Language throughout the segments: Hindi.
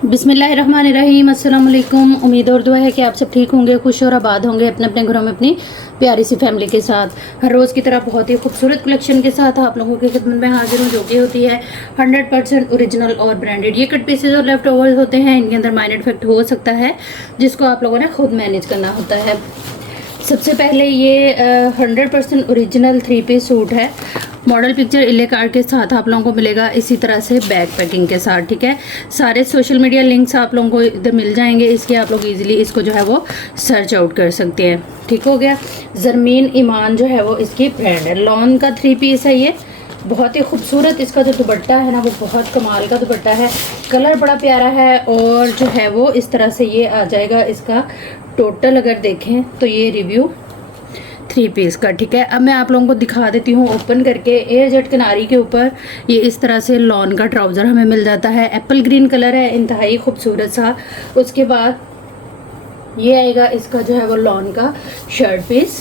बिस्मिल्लाहिर्रहमानिर्रहीम। अस्सलाम वालेकुम। उम्मीद और दुआ है कि आप सब ठीक होंगे, खुश और आबाद होंगे अपने अपने घरों में अपनी प्यारी सी फैमिली के साथ। हर रोज़ की तरह बहुत ही खूबसूरत कलेक्शन के साथ आप लोगों की खिदमत में हाजिर हूँ, जो कि होती है 100% ओरिजिनल और ब्रांडेड। ये कट पीसेज और लेफ्ट ओवर्स होते हैं, इनके अंदर माइनर इफेक्ट हो सकता है जिसको आप लोगों ने खुद मैनेज करना होता है। सबसे पहले ये 100% ओरिजिनल 3 पीस सूट है। मॉडल पिक्चर इले कार्ड के साथ आप लोगों को मिलेगा, इसी तरह से बैक पैकिंग के साथ। ठीक है, सारे सोशल मीडिया लिंक्स आप लोगों को इधर मिल जाएंगे, इसके आप लोग इजीली इसको जो है वो सर्च आउट कर सकते हैं। ठीक हो गया। जरमीन ईमान जो है वो इसकी ब्रांड है। लॉन का 3 पीस है ये, बहुत ही खूबसूरत। इसका जो दुपट्टा है ना वो बहुत कमाल का दुपट्टा है, कलर बड़ा प्यारा है और जो है वो इस तरह से ये आ जाएगा। इसका टोटल अगर देखें तो ये रिव्यू 3 पीस का। ठीक है, अब मैं आप लोगों को दिखा देती हूँ ओपन करके। एयर जेट किनारी के ऊपर ये इस तरह से लॉन का ट्राउज़र हमें मिल जाता है, एप्पल ग्रीन कलर है, इंतहाई खूबसूरत सा। उसके बाद ये आएगा इसका जो है वो लॉन का shirt piece,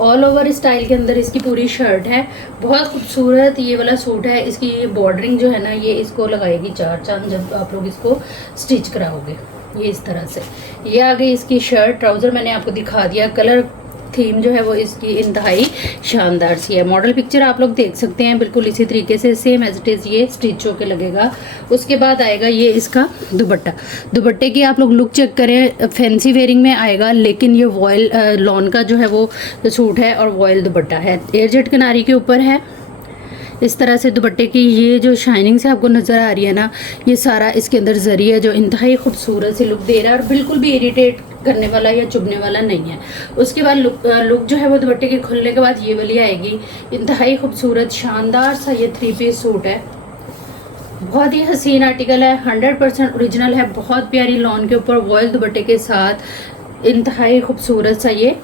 all over style के अंदर इसकी पूरी शर्ट है। बहुत खूबसूरत ये वाला सूट है। इसकी ये बॉर्डरिंग जो है ना ये इसको लगाएगी 4 चांद जब आप लोग इसको स्टिच कराओगे। ये इस तरह से ये आ गई इसकी शर्ट। ट्राउज़र मैंने आपको दिखा दिया। कलर थीम जो है वो इसकी इंतहाई शानदार सी है। मॉडल पिक्चर आप लोग देख सकते हैं, बिल्कुल इसी तरीके से सेम एज इट इज़ ये स्टिच होके लगेगा। उसके बाद आएगा ये इसका दुपट्टा। दुपट्टे की आप लोग लुक चेक करें, फैंसी वेयरिंग में आएगा, लेकिन ये वॉयल लॉन का जो है वो सूट है और वॉयल दुपट्टा है। एयरजेट किनारी के ऊपर है। इस तरह से दुपट्टे की ये जो शाइनिंग से आपको नज़र आ रही है ना, ये सारा इसके अंदर जरी है जो इंतहाई खूबसूरत सी लुक दे रहा है और बिल्कुल भी इरिटेट करने वाला या चुभने वाला नहीं है। उसके बाद लुक जो है वो दुपट्टे के खुलने के बाद ये वाली आएगी, इंतहाई खूबसूरत शानदार सा ये 3 पीस सूट है। बहुत ही हसीन आर्टिकल है, 100% ओरिजिनल है, बहुत प्यारी लॉन के ऊपर वॉयल दुपट्टे के साथ इंतहाई खूबसूरत सा ये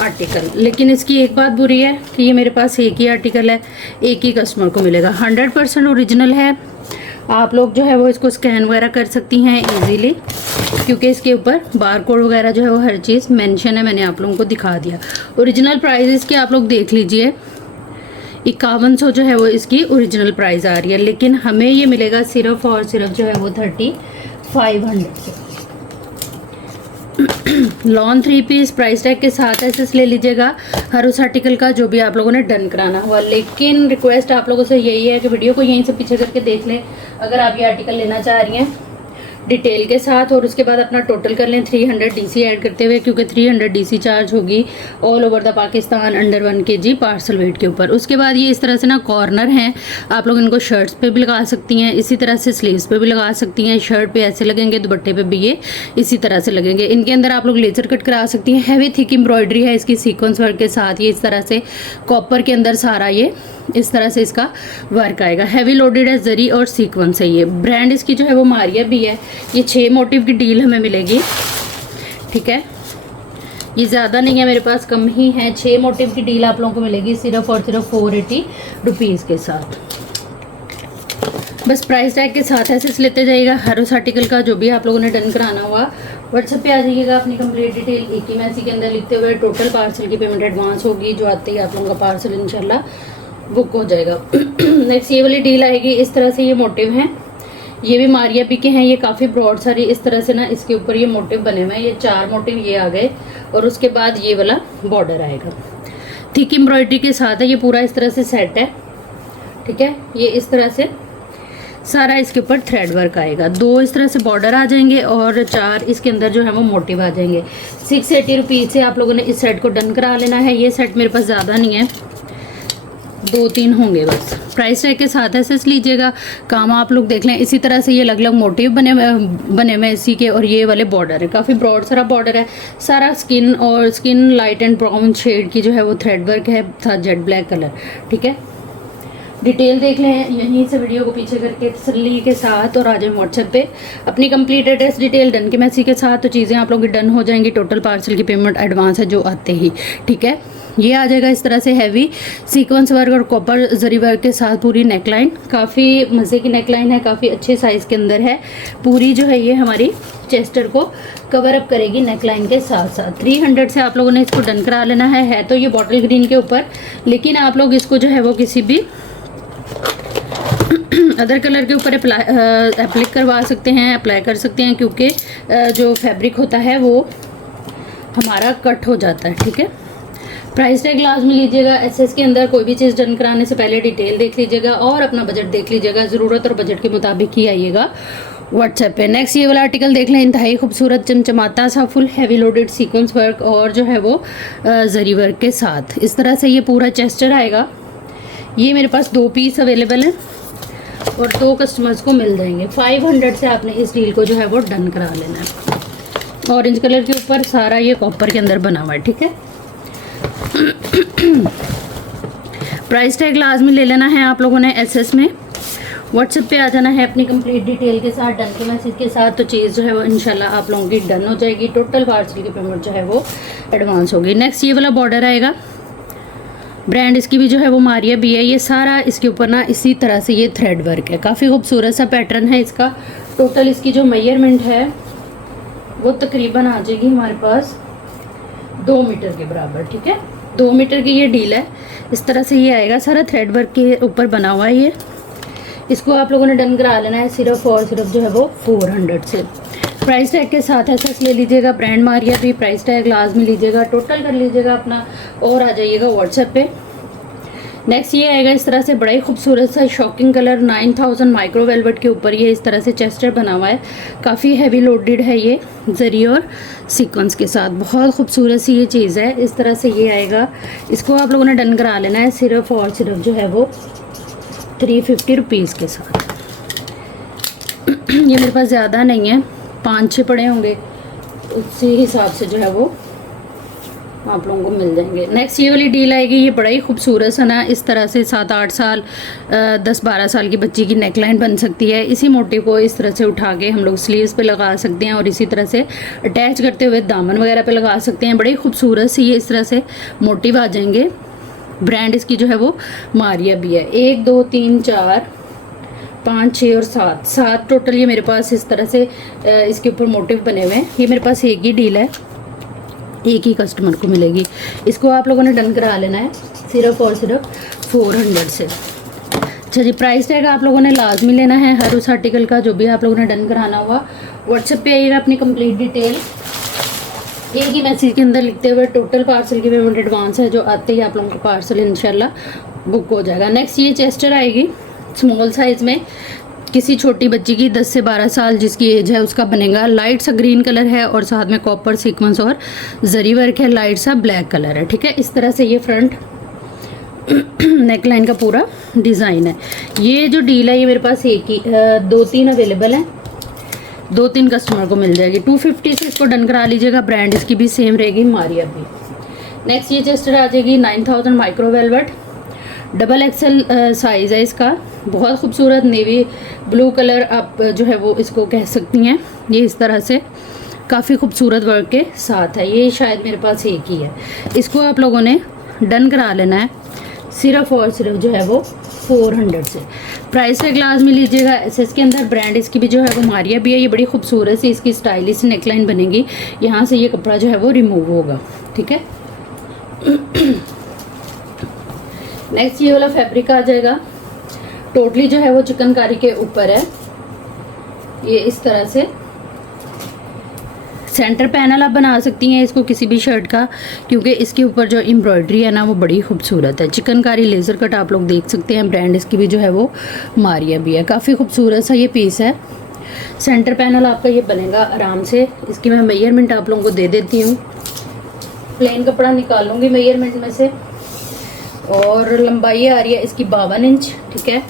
आर्टिकल। लेकिन इसकी एक बात बुरी है कि ये मेरे पास एक ही आर्टिकल है, एक ही कस्टमर को मिलेगा। 100% ओरिजिनल है। आप लोग जो है वो इसको स्कैन वगैरह कर सकती हैं इजीली, क्योंकि इसके ऊपर बार कोड वगैरह जो है वो हर चीज़ मेंशन है, मैंने आप लोगों को दिखा दिया। ओरिजिनल प्राइस इसके आप लोग देख लीजिए, 5100 जो है वो इसकी ओरिजिनल प्राइस आ रही है, लेकिन हमें ये मिलेगा सिर्फ और सिर्फ जो है वो 3500 से। लॉन 3 पीस प्राइस टैग के साथ एसेस ले लीजिएगा हर उस आर्टिकल का जो भी आप लोगों ने डन कराना हुआ। लेकिन रिक्वेस्ट आप लोगों से यही है कि वीडियो को यहीं से पीछे करके देख लें अगर आप ये आर्टिकल लेना चाह रही हैं डिटेल के साथ, और उसके बाद अपना टोटल कर लें 300 डीसी ऐड करते हुए, क्योंकि 300 डीसी चार्ज होगी all over the Pakistan under 1 kg parcel weight के ऊपर। उसके बाद ये इस तरह से ना कॉर्नर हैं, आप लोग इनको शर्ट्स पे भी लगा सकती हैं, इसी तरह से स्लीव्स पे भी लगा सकती हैं। शर्ट पे ऐसे लगेंगे, दुपट्टे पे भी ये इसी तरह से लगेंगे। इनके अंदर आप लोग लेजर कट करा सकती हैं। हैवी थिक एम्ब्रॉयडरी है इसकी सीक्वेंस वर्क के साथ। ये इस तरह से कॉपर के अंदर सारा ये इस तरह से इसका वर्क आएगा। हैवी लोडेड है, जरी और सीक्वेंस है। ये ब्रांड इसकी जो है वो मारिया भी है। ये 6 मोटिव की डील हमें मिलेगी। ठीक है, ये ज़्यादा नहीं है मेरे पास, कम ही है। 6 मोटिव की डील आप लोगों को मिलेगी सिर्फ और सिर्फ 480 रुपीज़ के साथ। बस प्राइस टैग के साथ ऐसे लेते जाइएगा हर उस आर्टिकल का जो भी आप लोगों ने डन कराना हुआ। व्हाट्सएप पे आ जाइएगा, अपनी कंप्लीट डिटेल एक ही मैसेज के अंदर लिखते हुए। टोटल पार्सल की पेमेंट एडवांस होगी, जो आते ही आप लोगों का पार्सल इंशाल्लाह बुक हो जाएगा। नेक्स्ट ये वाली डील आएगी। इस तरह से ये मोटिव हैं, ये भी मारिया पी के हैं। ये काफ़ी ब्रॉड सारी इस तरह से ना इसके ऊपर ये मोटिव बने हुए हैं। ये 4 मोटिव ये आ गए और उसके बाद ये वाला बॉर्डर आएगा। थिक एम्ब्रॉयडरी के साथ है, ये पूरा इस तरह से सेट है। ठीक है, ये इस तरह से सारा इसके ऊपर थ्रेड वर्क आएगा। 2 इस तरह से बॉर्डर आ जाएंगे और 4 इसके अंदर जो है वो मोटिव आ जाएंगे। 680 रुपीज़ से आप लोगों ने इस सेट को डन करा लेना है। ये सेट मेरे पास ज़्यादा नहीं है, 2-3 होंगे बस। प्राइस टैग के साथ एसेस लीजिएगा। काम आप लोग देख लें, इसी तरह से ये अलग अलग मोटिव बने हुए इसी के, और ये वाले बॉर्डर है, काफ़ी ब्रॉड सारा बॉर्डर है। सारा skin light and brown shade की जो है वो थ्रेड वर्क है, था जेट ब्लैक कलर। ठीक है, डिटेल देख लें यहीं से वीडियो को पीछे करके तसल्ली के साथ, और आ जाए व्हाट्सएप पे अपनी कंप्लीट एड्रेस डिटेल डन के मैसेज के साथ, तो चीज़ें आप लोगों की डन हो जाएंगी। टोटल पार्सल की पेमेंट एडवांस है जो आते ही। ठीक है, ये आ जाएगा इस तरह से हैवी सीक्वेंस वर्क और कॉपर जरी वर्क के साथ पूरी नेकलाइन। काफ़ी मज़े की नेकलाइन है, काफ़ी अच्छे साइज़ के अंदर है। पूरी जो है ये हमारी चेस्टर को कवर अप करेगी नेकलाइन के साथ साथ। 300 से आप लोगों ने इसको डन करा लेना है तो ये बॉटल ग्रीन के ऊपर, लेकिन आप लोग इसको जो है वो किसी भी अदर कलर के ऊपर अप्लाई करवा सकते हैं, अप्लाई कर सकते हैं, क्योंकि जो फैब्रिक होता है वो हमारा कट हो जाता है। ठीक है, प्राइस टैग लाजमी लीजिएगा। एसएस के अंदर कोई भी चीज़ डन कराने से पहले डिटेल देख लीजिएगा और अपना बजट देख लीजिएगा। ज़रूरत और बजट के मुताबिक ही आइएगा व्हाट्सएप पे। नेक्स्ट ये वाला आर्टिकल देख लें, इंतहाई खूबसूरत चमचमाता सा full heavy loaded sequence work और जो है वो जरी वर्क के साथ इस तरह से ये पूरा चेस्टर आएगा। ये मेरे पास 2 पीस अवेलेबल हैं और 2 कस्टमर्स को मिल जाएंगे। 500 से आपने इस डील को जो है वो डन करा लेना है। ऑरेंज कलर के ऊपर सारा ये कॉपर के अंदर बना हुआ है। ठीक है, प्राइस टैग लाजमी ले लेना है आप लोगों ने एसएस में। व्हाट्सएप पे आ जाना है अपनी कंप्लीट डिटेल के साथ, डन के मैसेज के साथ, तो चीज़ जो है वो इंशाल्लाह आप लोगों की डन हो जाएगी। टोटल पार्सल की पेमेंट जो है वो एडवांस होगी। नेक्स्ट ये वाला बॉर्डर आएगा, ब्रांड इसकी भी जो है वो मारिया भी है। ये सारा इसके ऊपर ना इसी तरह से ये थ्रेड वर्क है, काफ़ी खूबसूरत सा पैटर्न है इसका। टोटल इसकी जो मेजरमेंट है वो तकरीबन आ जाएगी हमारे पास 2 मीटर के बराबर। ठीक है, 2 मीटर की ये डील है। इस तरह से ये आएगा, सारा थ्रेड वर्क के ऊपर बना हुआ है ये। इसको आप लोगों ने डन करा लेना है सिर्फ और सिर्फ जो है वो 400 से। प्राइस टैग के साथ एसएस ले लीजिएगा, ब्रांड मारिया भी प्राइस टैग लाजमी लीजिएगा, टोटल कर लीजिएगा अपना और आ जाइएगा व्हाट्सएप पे। नेक्स्ट ये आएगा इस तरह से बड़ा ही खूबसूरत सा शॉकिंग कलर 9000 माइक्रो वेलवेट के ऊपर ये इस तरह से चेस्टर बना हुआ है। काफ़ी हैवी लोडेड है ये जरी और सीक्वेंस के साथ, बहुत खूबसूरत सी ये चीज़ है। इस तरह से ये आएगा, इसको आप लोगों ने डन करा लेना है सिर्फ और सिर्फ जो है वो 350 रुपीज़ के साथ। ये मेरे पास ज़्यादा नहीं है, 5-6 पड़े होंगे, उसी हिसाब से जो है वो आप लोगों को मिल जाएंगे। नेक्स्ट ये वाली डील आएगी, ये बड़ा ही खूबसूरत सा ना इस तरह से 7-8 साल 10-12 साल की बच्ची की नेकलाइन बन सकती है। इसी मोटिव को इस तरह से उठा के हम लोग स्लीव्स पे लगा सकते हैं और इसी तरह से अटैच करते हुए दामन वगैरह पे लगा सकते हैं। बड़ी खूबसूरत सी ये इस तरह से मोटिव आ जाएंगे। ब्रांड इसकी जो है वो मारिया भी है। 1 2 3 4 5 6 और 7 टोटल ये मेरे पास इस तरह से इसके ऊपर मोटिव बने हुए हैं। ये मेरे पास एक ही डील है, एक ही कस्टमर को मिलेगी। इसको आप लोगों ने डन करा लेना है सिर्फ और सिर्फ 400 से। अच्छा जी, प्राइस टैग आप लोगों ने लाजमी लेना है हर उस आर्टिकल का जो भी आप लोगों ने डन कराना हुआ। व्हाट्सएप पे आइएगा अपनी कंप्लीट डिटेल, एक ही मैसेज के अंदर लिखते हुए टोटल पार्सल की पेमेंट एडवांस है, जो आते ही आप लोगों का पार्सल इंशाल्लाह बुक हो जाएगा। नेक्स्ट ये चेस्टर आएगी स्मॉल साइज़ में, किसी छोटी बच्ची की 10 से 12 साल जिसकी एज है उसका बनेगा। लाइट सा ग्रीन कलर है और साथ में कॉपर सीक्वेंस और जरी वर्क है, लाइट सा ब्लैक कलर है। ठीक है, इस तरह से ये फ्रंट नेक लाइन का पूरा डिज़ाइन है। ये जो डील है ये मेरे पास एक ही 2-3 अवेलेबल हैं, 2-3 कस्टमर को मिल जाएगी। 250 से इसको डन करा लीजिएगा। ब्रांड इसकी भी सेम रहेगी, मारिया भी। नेक्स्ट ये चेस्टर आ जाएगी 9000 micro velvet, double XL size है इसका। बहुत खूबसूरत नेवी ब्लू कलर आप जो है वो इसको कह सकती हैं। ये इस तरह से काफ़ी खूबसूरत वर्क के साथ है। ये शायद मेरे पास एक ही है। इसको आप लोगों ने डन करा लेना है सिर्फ और सिर्फ जो है वो 400 से। प्राइस टैग लाजमी लीजिएगा। एसएस के अंदर ब्रांड इसकी भी जो है वो मारिया भी है। ये बड़ी खूबसूरत सी इसकी स्टाइलिश नेकलाइन बनेगी, यहाँ से ये कपड़ा जो है वो रिमूव होगा। ठीक है, नेक्स्ट ये वाला फैब्रिक आ जाएगा, टोटली जो है वो चिकनकारी के ऊपर है। ये इस तरह से सेंटर पैनल आप बना सकती हैं इसको किसी भी शर्ट का, क्योंकि इसके ऊपर जो एम्ब्रॉयडरी है ना वो बड़ी खूबसूरत है। चिकनकारी लेज़र कट आप लोग देख सकते हैं। ब्रांड इसकी भी जो है वो मारिया भी है। काफ़ी खूबसूरत सा ये पीस है। सेंटर पैनल आपका ये बनेगा आराम से। इसकी मैं मेजरमेंट आप लोगों को दे देती हूँ। प्लेन कपड़ा निकालूंगी मेजरमेंट में से, और लंबाई आ रही है इसकी 52 इंच। ठीक है,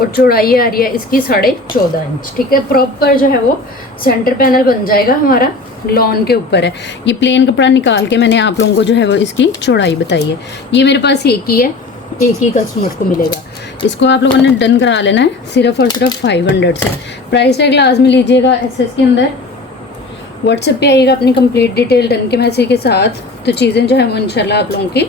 और चौड़ाई आ रही है इसकी 14.5 इंच। ठीक है, प्रॉपर जो है वो सेंटर पैनल बन जाएगा हमारा। लॉन के ऊपर है। ये प्लेन कपड़ा निकाल के मैंने आप लोगों को जो है वो इसकी चौड़ाई बताई है। ये मेरे पास एक ही है, एक ही कस्टमर को मिलेगा। इसको आप लोगों ने डन करा लेना है सिर्फ और सिर्फ 500 से। प्राइस टैग लाजमी लीजिएगा एसएस के अंदर। व्हाट्सएप पे आइएगा अपनी कंप्लीट डिटेल डन के मैसेज के साथ, तो चीज़ें जो है वो इंशाल्लाह आप लोगों की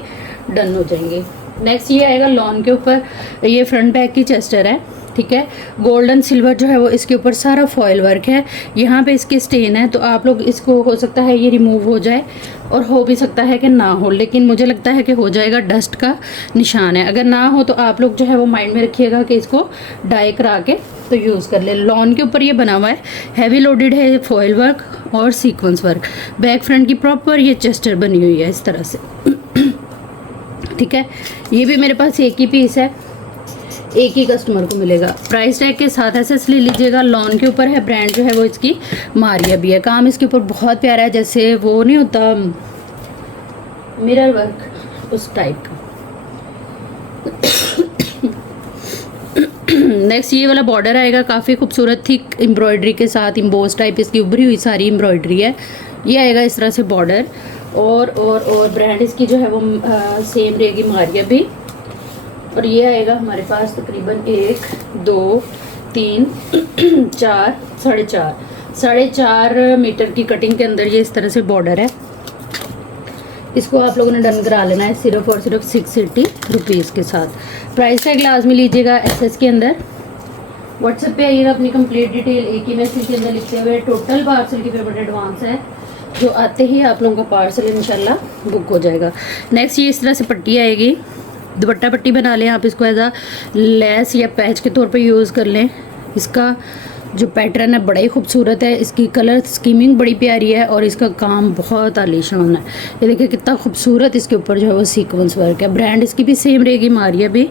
डन हो जाएंगी। नेक्स्ट ये आएगा लॉन के ऊपर। ये फ्रंट बैक की चेस्टर है। ठीक है। गोल्डन सिल्वर जो है वो इसके ऊपर सारा फॉयल वर्क है। यहाँ पे इसके स्टेन है, तो आप लोग इसको हो सकता है ये रिमूव हो जाए और हो भी सकता है कि ना हो, लेकिन मुझे लगता है कि हो जाएगा, डस्ट का निशान है। अगर ना हो तो आप लोग जो है वो माइंड में रखिएगा कि इसको डाई करा के तो यूज़ कर ले। लॉन के ऊपर ये बना हुआ है, हैवी लोडेड है, फॉयल वर्क और सीक्वेंस वर्क। बैक फ्रंट की प्रॉपर ये चेस्टर बनी हुई है इस तरह से। ठीक है, ये भी मेरे पास एक ही पीस है, एक ही कस्टमर को मिलेगा। प्राइस टैग के साथ ऐसे ले लीजिएगा। लॉन के ऊपर है, ब्रांड जो है वो इसकी मारिया भी है। काम इसके ऊपर बहुत प्यारा है, जैसे वो नहीं होता मिरर वर्क उस टाइप का। नेक्स्ट ये वाला बॉर्डर आएगा, काफ़ी खूबसूरत थिक एम्ब्रॉयडरी के साथ, इम्बोस टाइप इसकी उभरी हुई सारी एम्ब्रॉयडरी है। ये आएगा इस तरह से बॉर्डर, और ब्रांड इसकी जो है वो सेम रहेगी, मारिया भी। और ये आएगा हमारे पास तकरीबन 1 2 3 4 4.5 मीटर की कटिंग के अंदर ये इस तरह से बॉर्डर है। इसको आप लोगों ने डन करा लेना है सिर्फ और सिर्फ 680 रुपीज़ के साथ। प्राइस टैग लाजमी लीजिएगा SS के अंदर। व्हाट्सएप पे आइएगा, अपनी कंप्लीट डिटेल एक ही मैसेज के अंदर लिखते हुए। टोटल पार्सल की पेमेंट एडवांस है, जो आते ही आप लोगों का पार्सल इंशाल्लाह बुक हो जाएगा। नेक्स्ट ये इस तरह से पट्टी आएगी, दुपट्टा पट्टी बना लें आप, इसको एज आ लेस या पैच के तौर पे यूज़ कर लें। इसका जो पैटर्न है बड़ा ही खूबसूरत है, इसकी कलर स्कीमिंग बड़ी प्यारी है और इसका काम बहुत आलीशान है। ये देखिए कितना खूबसूरत इसके ऊपर जो है वो सीक्वेंस वर्क है। ब्रांड इसकी भी सेम रहेगी, मारिया भी।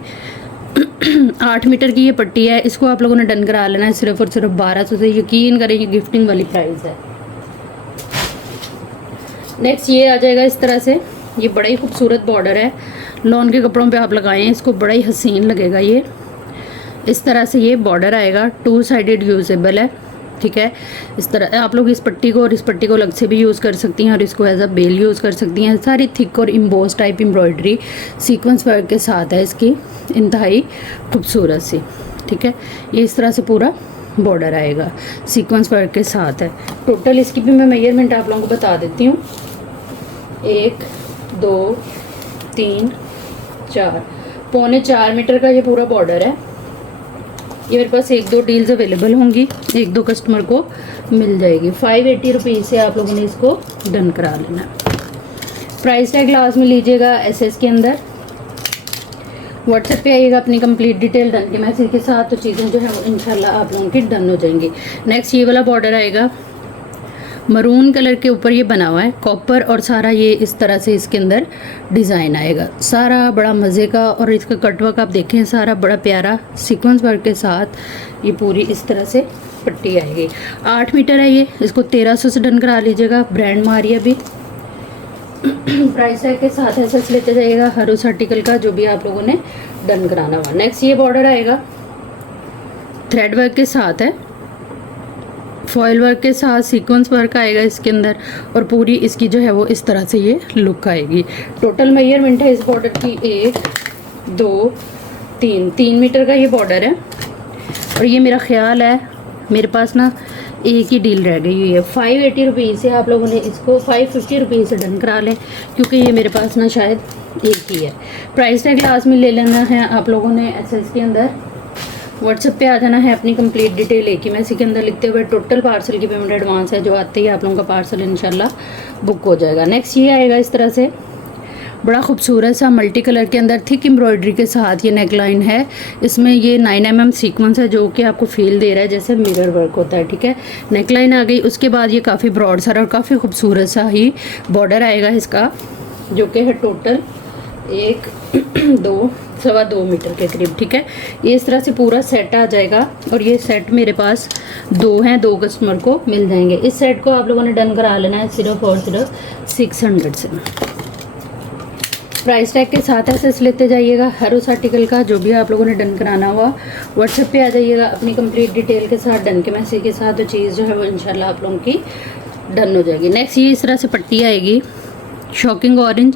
8 मीटर की ये पट्टी है, इसको आप लोगों ने डन करा लेना है सिर्फ और सिर्फ 1200 से। यकीन करें ये गिफ्टिंग वाली प्राइस है। नेक्स्ट ये आ जाएगा इस तरह से, ये बड़ा ही खूबसूरत बॉर्डर है। लॉन के कपड़ों पे आप लगाएं इसको, बड़ा ही हसीन लगेगा। ये इस तरह से ये बॉर्डर आएगा, 2 साइडेड यूजेबल है। ठीक है, इस तरह आप लोग इस पट्टी को और इस पट्टी को अलग से भी यूज़ कर सकती हैं और इसको एज अ बेल यूज़ कर सकती हैं। सारी थिक और emboss type embroidery sequence work के साथ है इसकी, इंतहाई खूबसूरत सी। ठीक है, ये इस तरह से पूरा बॉर्डर आएगा, सीक्वेंस वर्क के साथ है। टोटल इसकी भी मैं मेजरमेंट आप लोगों को बता देती हूँ। 1 2 3 4 पौने 4 मीटर का ये पूरा बॉर्डर है। ये मेरे पास 1-2 डील्स अवेलेबल होंगी, 1-2 कस्टमर को मिल जाएगी। 580 रुपीज़ से आप लोगों ने इसको डन करा लेना। प्राइस टैग लाजमी लीजिएगा SS के अंदर। व्हाट्सएप पे आइएगा, अपनी कंप्लीट डिटेल डन के मैसेज के साथ, तो चीज़ें जो है वो इंशाल्लाह आप लोगों की डन हो जाएंगी। नेक्स्ट ये वाला बॉर्डर आएगा, मरून कलर के ऊपर ये बना हुआ है, कॉपर, और सारा ये इस तरह से इसके अंदर डिज़ाइन आएगा, सारा बड़ा मज़े का। और इसका कटवर्क आप देखें, सारा बड़ा प्यारा सीक्वेंस वर्क के साथ ये पूरी इस तरह से पट्टी आएगी। 8 मीटर है ये, इसको 1300 से डन करा लीजिएगा। ब्रांड मारिया भी। प्राइस टैग के साथ ऐसे लेते जाइएगा हर उस आर्टिकल का जो भी आप लोगों ने डन कराना हुआ। नेक्स्ट ये बॉर्डर आएगा, थ्रेड वर्क के साथ है, फॉयल वर्क के साथ सीक्वेंस वर्क आएगा इसके अंदर, और पूरी इसकी जो है वो इस तरह से ये लुक आएगी। टोटल मेजरमेंट है इस बॉर्डर की 1 2 3 मीटर का ये बॉर्डर है। और ये मेरा ख्याल है मेरे पास ना एक ही डील रह गई हुई है। 580 रुपीज़ से आप लोगों ने इसको 550 रुपीज़ से डन करा लें, क्योंकि ये मेरे पास ना शायद एक ही है। प्राइस टैग लाजमी ले लेना है आप लोगों ने SS के अंदर। व्हाट्सएप पे आ जाना है, अपनी कंप्लीट डिटेल एक ही मैसेज के अंदर लिखते हुए। टोटल पार्सल की पेमेंट एडवांस है, जो आते ही आप लोगों का पार्सल इंशाल्लाह बुक हो जाएगा। नेक्स्ट ये आएगा इस तरह से, बड़ा खूबसूरत सा मल्टी कलर के अंदर थिक एम्ब्रॉयडरी के साथ ये नेकलाइन है। इसमें ये 9 mm सीक्वेंस है, जो कि आपको फील दे रहा है जैसे मिरर वर्क होता है। ठीक है, नेकलाइन आ गई, उसके बाद ये काफ़ी ब्रॉड सा और काफ़ी खूबसूरत सा ही बॉर्डर आएगा इसका, जो कि है टोटल 1 2 सवा 2 मीटर के करीब। ठीक है, ये इस तरह से पूरा सेट आ जाएगा, और ये सेट मेरे पास 2 हैं, 2 कस्टमर को मिल जाएंगे। इस सेट को आप लोगों ने डन करा लेना है सिर्फ और सिर्फ 600 से। प्राइस टैग के साथ ऐसे लेते जाइएगा हर उस आर्टिकल का जो भी आप लोगों ने डन कराना हुआ। व्हाट्सएप पे आ जाइएगा अपनी कंप्लीट डिटेल के साथ, डन के मैसेज के साथ, तो चीज़ जो है वो इंशाल्लाह आप लोगों की डन हो जाएगी। नेक्स्ट ये इस तरह से पट्टी आएगी, शॉकिंग ऑरेंज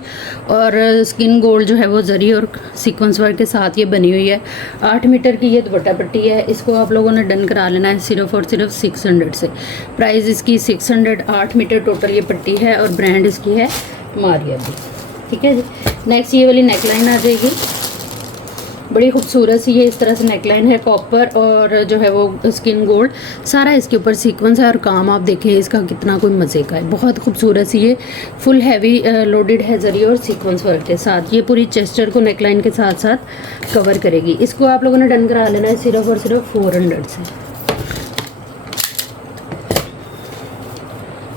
और स्किन गोल्ड जो है वो जरी और सीक्वेंस वर्क के साथ ये बनी हुई है। 8 मीटर की ये दुपट्टा पट्टी है, इसको आप लोगों ने डन करा लेना है सिर्फ और सिर्फ 600 से। प्राइस इसकी 600, 8 मीटर टोटल ये पट्टी है, और ब्रांड इसकी है मारिया भी। ठीक है जी। नेक्स्ट ये वाली नेकलाइन आ जाएगी, बड़ी खूबसूरत सी ये इस तरह से नेकलाइन है, कॉपर और जो है वो स्किन गोल्ड, सारा इसके ऊपर सीक्वेंस है और काम आप देखें इसका कितना कोई मज़े का है। बहुत खूबसूरत सी ये फुल हैवी लोडेड है जरी और सीक्वेंस वर्क के साथ। ये पूरी चेस्टर को नेकलाइन के साथ साथ कवर करेगी। इसको आप लोगों ने डन करा लेना है सिर्फ और सिर्फ 400 से।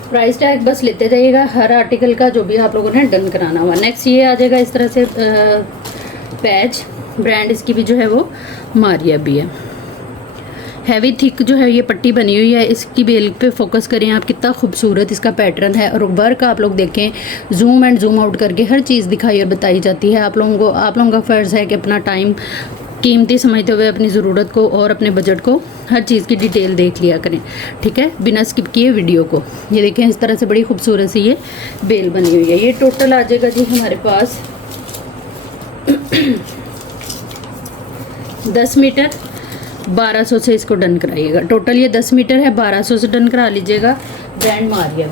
प्राइस टैग बस लेते जाइएगा हर आर्टिकल का जो भी आप लोगों ने डन कराना हुआ। नेक्स्ट ये आ जाएगा इस तरह से पैच, ब्रांड इसकी भी जो है वो मारिया भी है। हैवी थिक जो है ये पट्टी बनी हुई है, इसकी बेल पे फोकस करें आप, कितना खूबसूरत इसका पैटर्न है। और वर्क आप लोग देखें, जूम एंड जूम आउट करके हर चीज़ दिखाई और बताई जाती है। आप लोगों का फ़र्ज़ है कि अपना टाइम कीमती समझते हुए अपनी ज़रूरत को और अपने बजट को हर चीज़ की डिटेल देख लिया करें, ठीक है, बिना स्किप किए वीडियो को। ये देखें इस तरह से बड़ी खूबसूरत सी ये बेल बनी हुई है। ये टोटल आ जाएगा जी हमारे पास 10 मीटर 1200 से इसको डन कराइएगा। टोटल ये 10 मीटर है, 1200 से डन करा लीजिएगा। ब्रांड मारिया,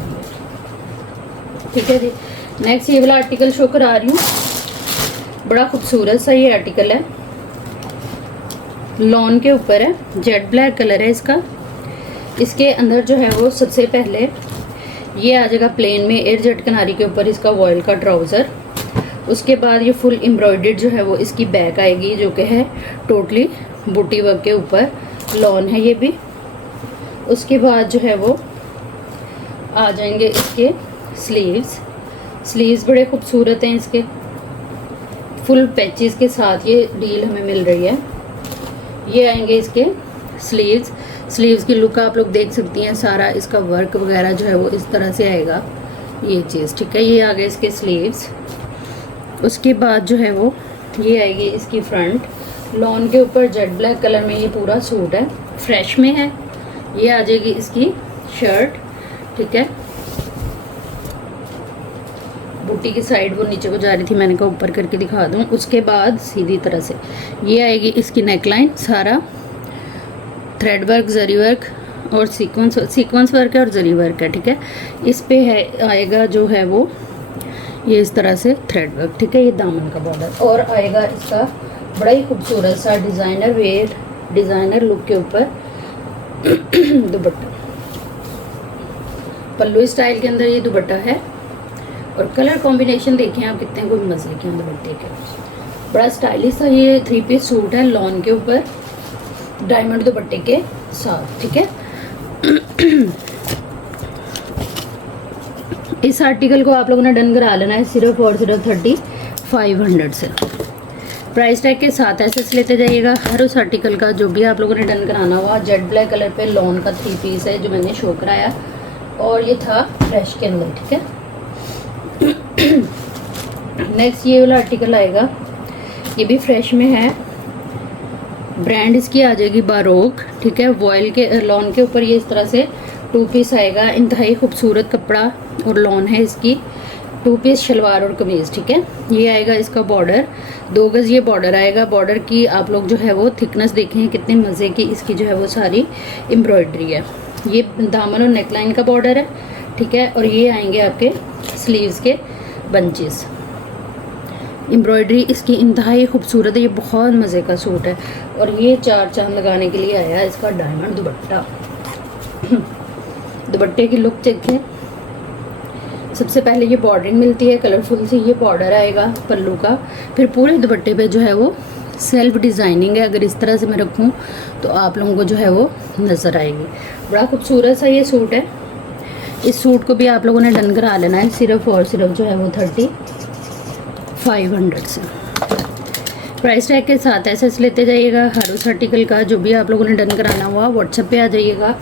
ठीक है जी। नेक्स्ट ये वाला आर्टिकल शो करा रही हूँ, बड़ा खूबसूरत सा ये आर्टिकल है, लॉन के ऊपर है, जेट ब्लैक कलर है इसका। इसके अंदर जो है वो सबसे पहले ये आ जाएगा प्लेन में एयर जेट कनारी के ऊपर इसका वॉयल का ट्राउज़र। उसके बाद ये फुल एम्ब्रॉयडर्ड जो है वो इसकी बैक आएगी, जो कि है टोटली बूटी वर्क के ऊपर, लॉन है ये भी। उसके बाद जो है वो आ जाएंगे इसके स्लीव्स बड़े खूबसूरत हैं इसके, फुल पैचेस के साथ ये डील हमें मिल रही है। ये आएंगे इसके स्लीव्स की लुक आप लोग देख सकती हैं, सारा इसका वर्क वगैरह जो है वो इस तरह से आएगा ये चीज़, ठीक है। ये आ गए इसके स्लीव्स। उसके बाद जो है वो ये आएगी इसकी फ्रंट, लॉन के ऊपर जेट ब्लैक कलर में ये पूरा सूट है, फ्रेश में है। ये आ जाएगी इसकी शर्ट, ठीक है। बूटी की साइड वो नीचे को जा रही थी, मैंने कहा ऊपर करके दिखा दूं। उसके बाद सीधी तरह से ये आएगी इसकी नेकलाइन, सारा थ्रेड वर्क, जरी वर्क और सीक्वेंस वर्क है और जरी वर्क है, ठीक है। इस पे है आएगा जो है वो ये इस तरह से थ्रेड वर्क, ठीक है। ये दामन का बॉर्डर और आएगा इसका बड़ा ही खूबसूरत सा डिज़ाइनर लुक के ऊपर दुपट्टा, पल्लू स्टाइल के अंदर ये दुपट्टा है। और कलर कॉम्बिनेशन देखें आप कितने कोई मज़े के हैं दुपट्टे के, बड़ा स्टाइलिश सा ये 3 पीस सूट है, लॉन के ऊपर डायमंड दुपट्टे के साथ, ठीक है। इस आर्टिकल को आप लोगों ने डन करा लेना है सिर्फ और सिर्फ 3500 से। प्राइस टैग के साथ एसेस लेते जाइएगा हर उस आर्टिकल का जो भी आप लोगों ने डन कराना हुआ। जेट ब्लैक कलर पे लॉन का 3 पीस है जो मैंने शो कराया और ये था फ्रेश के अंदर, ठीक है। नेक्स्ट ये वाला आर्टिकल आएगा, ये भी फ्रेश में है, ब्रांड इसकी आ जाएगी बारोक, ठीक है। वॉयल के लॉन के ऊपर ये इस तरह से 2 पीस आएगा, इंतहाई खूबसूरत कपड़ा और लॉन है इसकी, 2 पीस शलवार और कमीज़, ठीक है। ये आएगा इसका बॉर्डर, 2 गज़ ये बॉर्डर आएगा। बॉर्डर की आप लोग जो है वो थिकनेस देखें कितने मज़े की इसकी जो है वो सारी एम्ब्रॉयडरी है। ये दामन और नेकलाइन का बॉर्डर है, ठीक है। और ये आएंगे आपके स्लीव्स के बंचेस, एम्ब्रॉयडरी इसकी इंतहाई खूबसूरत है। ये बहुत मज़े का सूट है और ये 4 चांद लगाने के लिए आया है इसका डायमंड दुपट्टा। दुपट्टे की लुक देखें, सबसे पहले ये बॉर्डरिंग मिलती है कलरफुल सी, ये बॉर्डर आएगा पल्लू का, फिर पूरे दुपट्टे पे जो है वो सेल्फ डिज़ाइनिंग है। अगर इस तरह से मैं रखूँ तो आप लोगों को जो है वो नज़र आएगी। बड़ा खूबसूरत सा ये सूट है। इस सूट को भी आप लोगों ने डन करा लेना है सिर्फ और सिर्फ जो है वो 3500 से। प्राइस टैग के साथ एसेस लेते जाइएगा हर उस आर्टिकल का जो भी आप लोगों ने डन कराना हुआ। व्हाट्सएप पे आ जाइएगा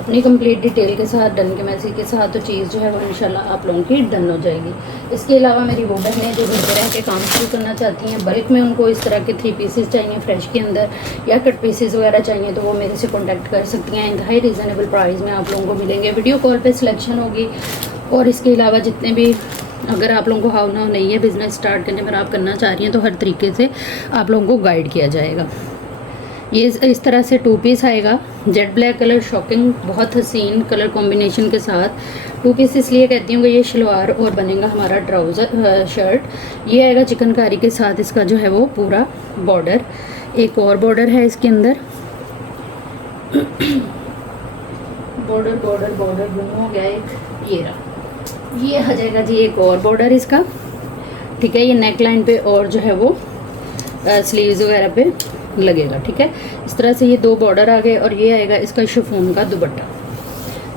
अपनी कंप्लीट डिटेल के साथ, डन के मैसेज के साथ, तो चीज़ जो है वो इंशाल्लाह आप लोगों की डन हो जाएगी। इसके अलावा मेरी वो बहनें जो घर पे रह के काम शुरू करना चाहती हैं, बल्क में उनको इस तरह के 3 पीसेस चाहिए फ्रेश के अंदर या कट पीसेस वगैरह चाहिए, तो वो मेरे से कॉन्टैक्ट कर सकती हैं। इंतहाई रीज़नेबल प्राइस में आप लोगों को मिलेंगे, वीडियो कॉल पर सिलेक्शन होगी। और इसके अलावा जितने भी, अगर आप लोगों को हाउ नाउ नहीं है बिज़नेस स्टार्ट करने पर आप करना चाह रही हैं, तो हर तरीके से आप लोगों को गाइड किया जाएगा। ये इस तरह से 2 पीस आएगा, जेट ब्लैक कलर, शॉकिंग, बहुत हसीन कलर कॉम्बिनेशन के साथ। 2 पीस इसलिए कहती हूँ कि ये शलवार और बनेगा हमारा ट्राउज़र शर्ट। ये आएगा चिकनकारी के साथ, इसका जो है वो पूरा बॉर्डर। एक और बॉर्डर है इसके अंदर, बॉर्डर बॉर्डर बॉर्डर गुम हो गया एक, ये रहा, ये आ जाएगा जी एक और बॉर्डर इसका, ठीक है। ये नेक लाइन पे और जो है वो स्लीव्स वगैरह पे लगेगा, ठीक है। इस तरह से ये 2 बॉर्डर आ गए और ये आएगा इसका शिफॉन का दुपट्टा।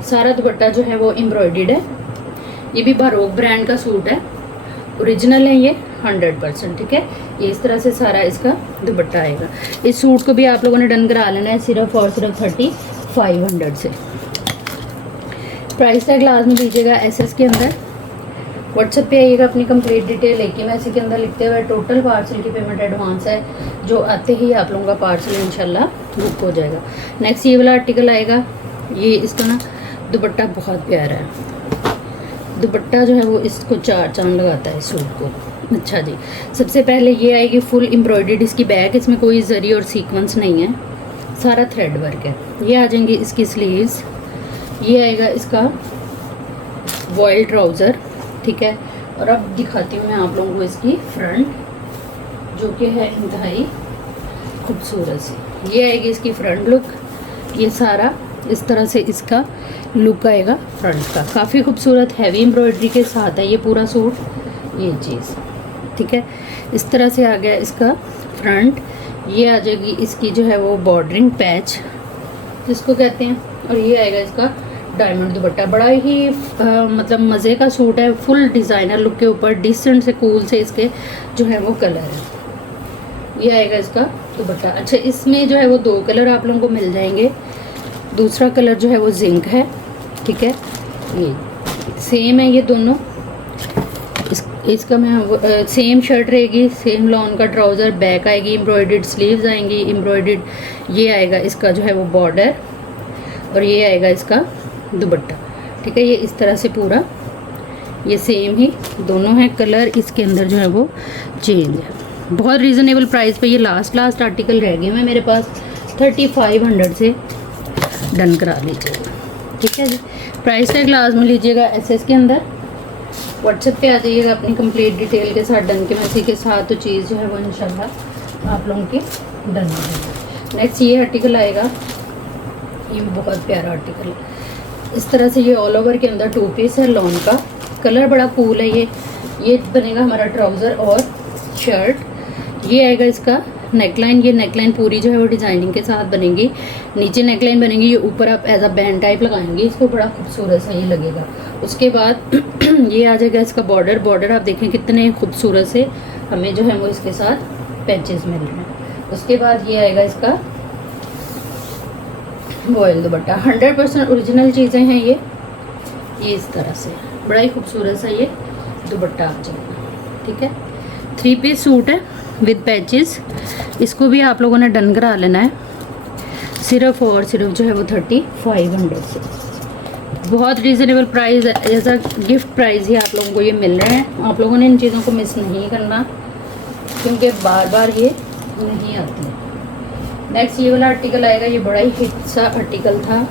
सारा दुपट्टा जो है वो एम्ब्रॉयडर्ड है। ये भी बारोक ब्रांड का सूट है, ओरिजिनल है ये 100%, ठीक है। ये इस तरह से सारा इसका दुपट्टा आएगा। इस सूट को भी आप लोगों ने डन करा लेना है सिर्फ और सिर्फ 3500 से। प्राइस टैग लाजमी लीजिएगा SS के अंदर। व्हाट्सएप पे आइएगा, अपनी कंप्लीट डिटेल लेके मैं इसी के अंदर लिखते हुए टोटल पार्सल की पेमेंट एडवांस है, जो आते ही आप लोगों का पार्सल इंशाल्लाह बुक हो जाएगा। नेक्स्ट ये वाला आर्टिकल आएगा, ये इसका ना दुपट्टा बहुत प्यारा है। दुपट्टा जो है वो इसको 4 चांद लगाता है सूट को। अच्छा जी, सबसे पहले ये आएगी फुल एम्ब्रॉयडर्ड इसकी बैक, इसमें कोई जरी और सीक्वेंस नहीं है, सारा थ्रेड वर्क है। ये आ जाएंगी इसकी स्लीव्स। ये आएगा इसका वॉयल ट्राउज़र, ठीक है। और अब दिखाती हूँ मैं आप लोगों को इसकी फ्रंट, जो कि है इंतहाई खूबसूरत सी। ये आएगी इसकी फ्रंट लुक। ये सारा इस तरह से इसका लुक आएगा फ्रंट का, काफ़ी खूबसूरत हैवी एम्ब्रॉयडरी के साथ है ये पूरा सूट, ये चीज़, ठीक है। इस तरह से आ गया इसका फ्रंट। ये आ जाएगी इसकी जो है वो बॉर्डरिंग पैच जिसको कहते हैं, और ये आएगा इसका डायमंड दुपट्टा। बड़ा ही मतलब मज़े का सूट है, फुल डिज़ाइनर लुक के ऊपर, डिसेंट से कूल से इसके जो है वो कलर है। ये आएगा इसका दुपट्टा। अच्छा, इसमें जो है वो 2 कलर आप लोगों को मिल जाएंगे। दूसरा कलर जो है वो जिंक है, ठीक है। ये सेम है ये दोनों। इसका मैं सेम शर्ट रहेगी, सेम लॉन का ट्राउज़र, बैक आएगी एम्ब्रॉयडर्ड, स्लीव्स आएंगी एम्ब्रॉयडर्ड। ये आएगा इसका जो है वो बॉर्डर और ये आएगा इसका दुपट्टा, ठीक है। ये इस तरह से पूरा ये सेम ही दोनों हैं, कलर इसके अंदर जो है वो चेंज है। बहुत रीज़नेबल प्राइस पे ये लास्ट आर्टिकल रह गए हैं मेरे पास, 3500 से डन करा लीजिएगा, ठीक है जी। प्राइस टैग लाजमी लीजिएगा SS के अंदर। व्हाट्सएप पे आ जाइएगा अपनी कंप्लीट डिटेल के साथ डन के मैसेज के साथ, तो चीज़ जो है वो इंशाल्लाह आप लोगों की डन हो जाएगी। नेक्स्ट ये आर्टिकल आएगा, ये बहुत प्यारा आर्टिकल है। इस तरह से ये ऑल ओवर के अंदर 2 पीस है, लॉन का कलर बड़ा कूल है। ये बनेगा हमारा ट्राउज़र और शर्ट। ये आएगा इसका नेकलाइन। ये नेकलाइन पूरी जो है वो डिज़ाइनिंग के साथ बनेगी, नीचे नेकलाइन बनेगी, ये ऊपर आप एज अ बैंड टाइप लगाएंगे, इसको बड़ा खूबसूरत सा ये लगेगा। उसके बाद ये आ जाएगा इसका बॉर्डर आप देखें कितने खूबसूरत से हमें जो है वो इसके साथ पैचेस मिल रहे हैं। उसके बाद ये आएगा इसका वॉयल दुपट्टा, 100% ओरिजिनल चीज़ें हैं ये इस तरह से बड़ा ही खूबसूरत सा ये दुपट्टा आ जाएगा, ठीक है। 3 पीस सूट है विद पैचेस। इसको भी आप लोगों ने डन करा लेना है सिर्फ और सिर्फ जो है वो 3500 से। बहुत reasonable price, as a gift price ही आप लोगों को ये मिल रहे हैं। आप लोगों ने इन चीज़ों को मिस नहीं करना, क्योंकि बार बार ये नहीं आती। नेक्स्ट ये वाला आर्टिकल आएगा, ये बड़ा ही हिट सा आर्टिकल था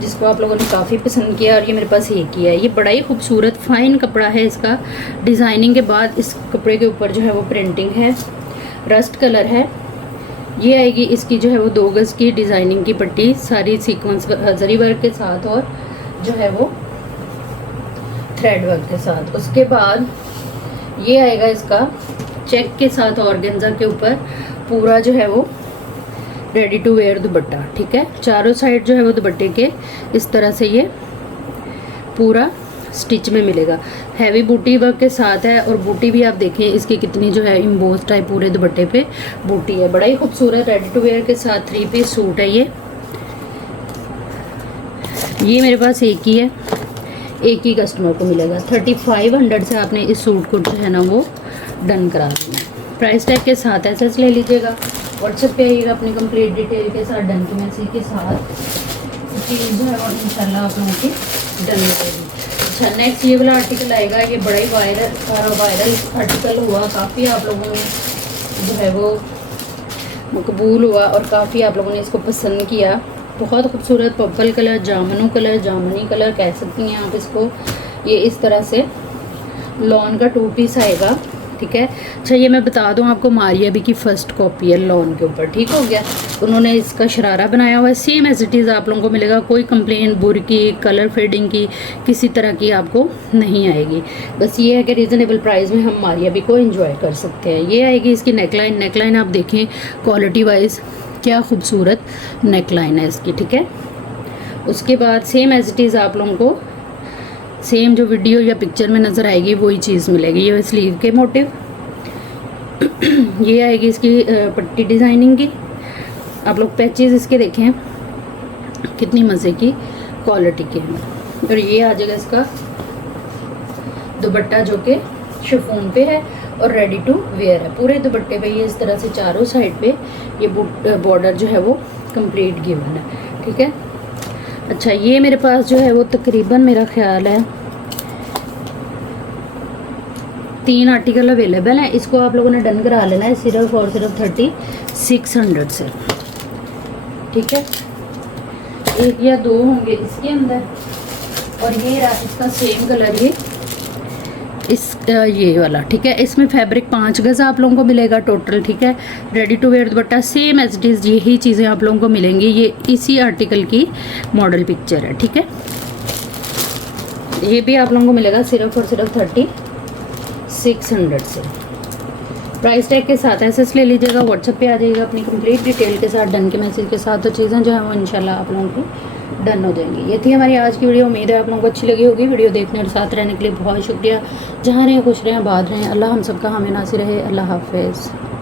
जिसको आप लोगों ने काफ़ी पसंद किया, और ये मेरे पास एक ही है। ये बड़ा ही खूबसूरत फाइन कपड़ा है इसका, डिज़ाइनिंग के बाद इस कपड़े के ऊपर जो है वो प्रिंटिंग है, रस्ट कलर है। ये आएगी इसकी जो है वो 2 गज़ की डिज़ाइनिंग की पट्टी, सारी सीक्वेंस जरी वर्क के साथ और जो है वो थ्रेड वर्क के साथ। उसके बाद ये आएगा इसका चेक के साथ ऑर्गेन्जा के ऊपर पूरा जो है वो रेडी टू वेयर दुपट्टा, ठीक है। चारों साइड जो है वो दुपट्टे के इस तरह से ये पूरा स्टिच में मिलेगा, हैवी बूटी वर्क के साथ है। और बूटी भी आप देखें इसकी कितनी जो है इम्बोज टाइप पूरे दुपट्टे पे बूटी है, बड़ा ही खूबसूरत रेडी टू वेयर के साथ 3 पीस सूट है ये मेरे पास एक ही है, एक ही कस्टमर को मिलेगा। 3500 से आपने इस सूट को जो है ना वो डन करा देना है। प्राइस टैग के साथ SS ले लीजिएगा। व्हाट्सएप पे आइएगा अपनी कंप्लीट डिटेल के साथ डन के मैसेज के साथ, चीज़ जो है वो इंशाल्लाह आप लोगों की डन हो जाएगी। अच्छा, नेक्स्ट ये वाला आर्टिकल आएगा, ये बड़ा ही वायरल आर्टिकल हुआ, काफ़ी आप लोगों ने जो है वो मकबूल हुआ और काफ़ी आप लोगों ने इसको पसंद किया। बहुत खूबसूरत पर्पल कलर, जामुनी कलर कह सकती हैं आप इसको। ये इस तरह से लॉन का 2 पीस आएगा, ठीक है। अच्छा, ये मैं बता दूं आपको, मारिया भी की फ़र्स्ट कॉपी है लॉन के ऊपर, ठीक हो गया। उन्होंने इसका शरारा बनाया हुआ है, सेम एज इट इज़ आप लोगों को मिलेगा। कोई कंप्लेन बुर की, कलर फेडिंग की, किसी तरह की आपको नहीं आएगी। बस ये है कि रीज़नेबल प्राइस में हम मारिया भी को एंजॉय कर सकते हैं। ये आएगी इसकी नेकलाइन आप देखें क्वालिटी वाइज क्या खूबसूरत नेकलाइन है इसकी, ठीक है। उसके बाद सेम एज इट इज़ आप लोगों को सेम जो वीडियो या पिक्चर में नज़र आएगी वही चीज़ मिलेगी। ये स्लीव के मोटिव, ये आएगी इसकी पट्टी डिज़ाइनिंग की। आप लोग पैचेस इसके देखें कितनी मज़े की क्वालिटी के हैं। और ये आ जाएगा इसका दुपट्टा जो कि शिफॉन पे है और रेडी टू वेयर है। पूरे दुपट्टे पे ये इस तरह से चारों साइड पे ये बॉर्डर जो है वो कंप्लीट गिवन है, ठीक है। अच्छा, ये मेरे पास जो है वो तकरीबन मेरा ख्याल है 3 आर्टिकल अवेलेबल हैं। इसको आप लोगों ने डन करा लेना है सिर्फ और सिर्फ 3600 से, ठीक है। 1 या 2 होंगे इसके अंदर और ये रहा इसका सेम कलर, ये वाला, ठीक है। इसमें फैब्रिक 5 गज आप लोगों को मिलेगा टोटल, ठीक है। Ready to wear dupatta same as it is, यही चीज़ें आप लोगों को मिलेंगी। ये इसी आर्टिकल की मॉडल पिक्चर है, ठीक है। ये भी आप लोगों को मिलेगा सिर्फ और सिर्फ 3600 से। प्राइस टैग के साथ एसएस ले लीजिएगा, व्हाट्सएप पे आ जाइएगा अपनी कंप्लीट डिटेल के साथ, डन के मैसेज के साथ। तो चीज़ें जो है वो इंशाल्लाह आप लोगों की डन हो जाएंगी। ये थी हमारी आज की वीडियो। उम्मीद है आप लोगों को अच्छी लगी होगी। वीडियो देखने और साथ रहने के लिए बहुत शुक्रिया। जहाँ रहें खुश रहें, आबाद रहें। अल्लाह हम सबका हमें नासिर रहे। अल्लाह हाफिज़।